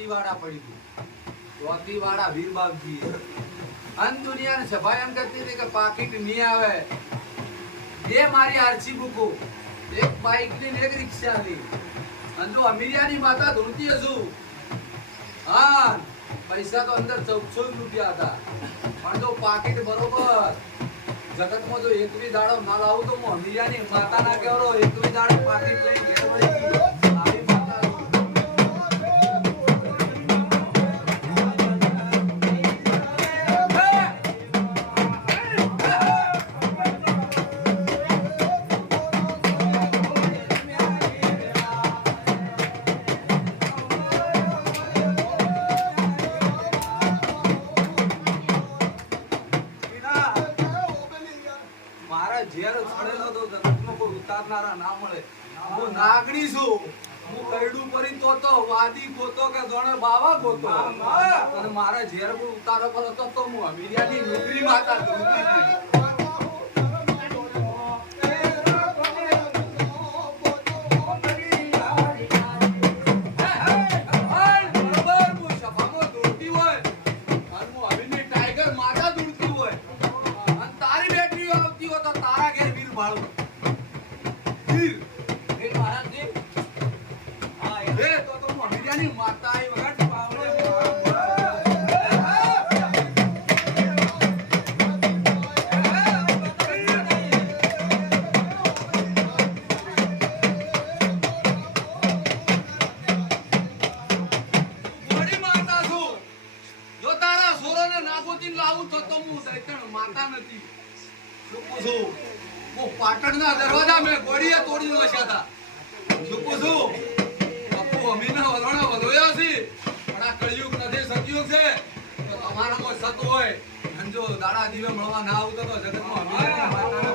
ચોથીવાડા પડી ગયું. ચોથીવાડા વીર બાપજી અન દુનિયાને સભા એમ કરતી હતી કે પાકીટ નહીં આવે. એ મારી આરસી બુકો એક બાઇક ની એક રિક્ષા ની અને જો અમીરિયાની માતા ધૂળતી હશું. હા પૈસા તો અંદર 1400 રૂપિયા હતા પણ જો પાકીટ બરોબર જગતમાં જો એકવી દાડો ના લાવું તો હું અમીરિયાની માતા ના કહેવરો એકવી દાડો પાકીટ લઈ ઘેર વળી ગયો. આવી માતા ઝેર છડેલો તો જગતમાં કોઈ ઉતારનારા ના મળે. હું નાગણી છું, હું કઈડું પરી તો વાદી ગોતો કે જોણે બાવા ગોતો અને મારા ઝેર કોઈ ઉતારો પર હતો તો હું અમીરિયાની નોકરી માતા પાટણના દરવાજા મેં ગોળીએ તોડી નાખ્યા હતા. ચૂકું છું બાપુ અમીના વલણો વધોયા છે પણ આ કળિયુગ નથી સતયુગ છે. તો તમારામાં સત હોય અને જો દાડા દીવે મળવા ના આવતો તો જગતમાં અમીના માતા